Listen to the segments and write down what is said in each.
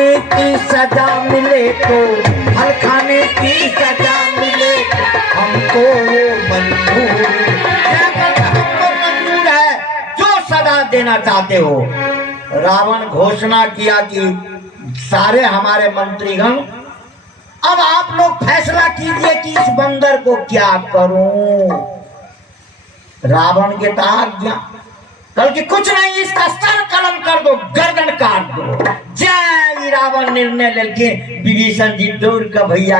खाने की सजा मिले तो, फल खाने की सजा मिले हमको मंजूर, हमको मंजूर है जो सजा देना चाहते हो। रावण घोषणा किया कि सारे हमारे मंत्रीगण, अब आप लोग फैसला कीजिए कि इस बंदर को क्या करूं। रावण के आज्ञा, कल की कुछ नहीं, इसका सर कलम कर दो, गर्दन काट दो। जय रावण निर्णय लेके विभीषण जी दौड़ का भैया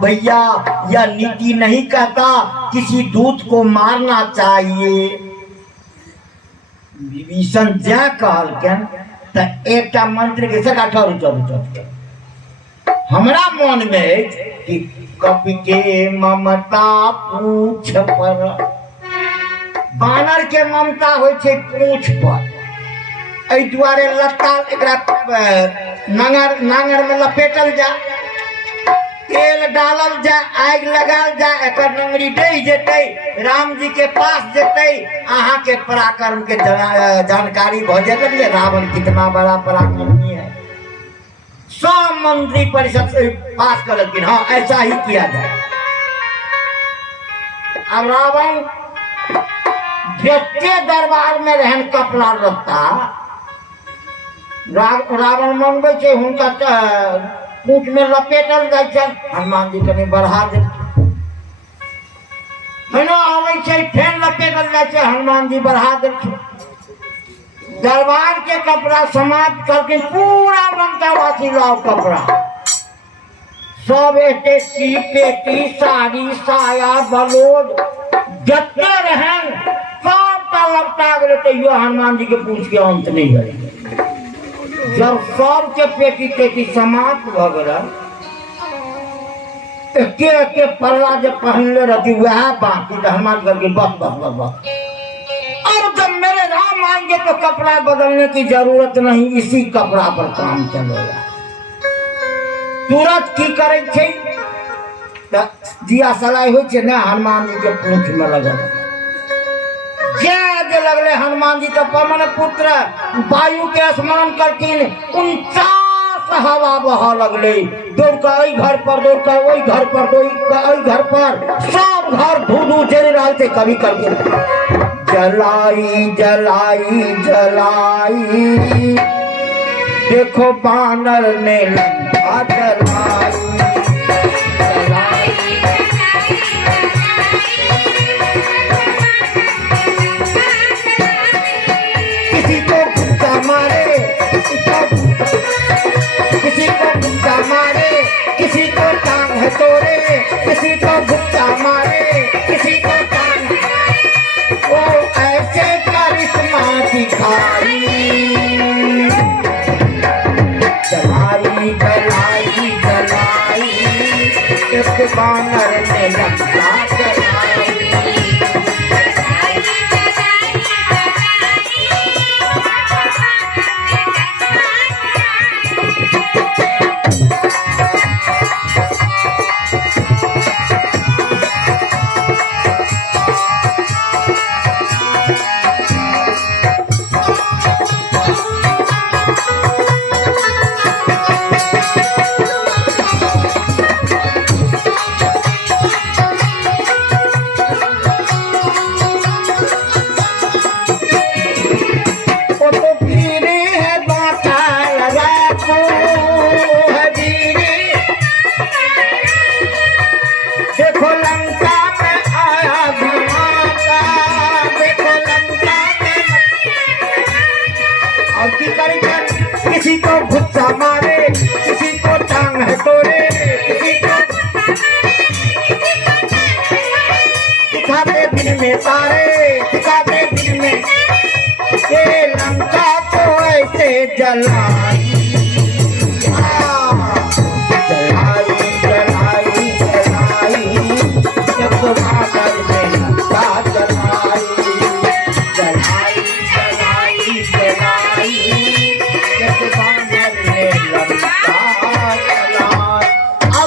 भैया यह नीति नहीं कहता किसी दूत को मारना चाहिए। विभीषण जा कहल के एक मंत्री के सका ठहर हमरा मन में कि कपि के ममता पूछ पर, बानर के ममता होय छै पूछ पर, एहि दुआरे लत्ता एकरा नांगर में लपेटल जा, तेल डालल जा, आग लगाल जा, एकर नंगरी डह जेतै, राम जी के पास जेतै, अहाँ के पराक्रम के जानकारी भ जेतै रावण कितना बड़ा पराक्रमी है। सब मंत्री परिषद से पास कर लेकिन हाँ ऐसा ही किया जाए। अब रावण जते दरबार में रहन कपड़ा रखता, रावण मनबे छै हुनका पूछ में लपेटल जाय छै, हनुमान जी कनी बढ़ा दे फेनो आबै छै, फेन लपेटल जाय छै, हनुमान जी बढ़ा दे। दरबार के कपड़ा समाप्त करके पूरा लंकावासी लाओ कपड़ा, सब एटेची पेटी साड़ी साया बलोद जते रहन सबका लपटा गए, तैयो हनुमान जी के पूछ के अंत नहीं है। जब सबके पेटी पेटी समाप्त भ गए, एके पल्ला जो पहनले रहती वह बाकी, हनुमान करके बस बस बस बस। और जब मेरे राम आएंगे तो कपड़ा बदलने की जरूरत नहीं, इसी कपड़ा पर काम चलेगा। तुरंत की करे छे, दिया सलाई हो छे ना, हनुमान जी के पूंछ में लगल जे लगले हनुमान जी तो पवन पुत्र वायु के स्मरण करके 49 हवा बह लगले, दौड़ के घर पर, दौड़ के ओई घर पर, दौड़ के ओई घर पर, सब घर धू धू जल रहा थे। कभी करके जलाई जलाई जलाई, देखो बानर ने लंका जलाई, किसी को भूखा मारे, किसी को भूखा मारे, किसी को टांग है तोड़े, किसी को भूखा मारे, किसी को टांग, वो ऐसे करिश्मा दिखाई, जलाई जलाई जलाई, एक बानर ने लंका जलाई। किसी को गुस्सा मारे, किसी को टांग है तोड़े, किसी को दिखाते दिन में तारे, दिखाते दिन में ये लंका को ऐसे जलाए।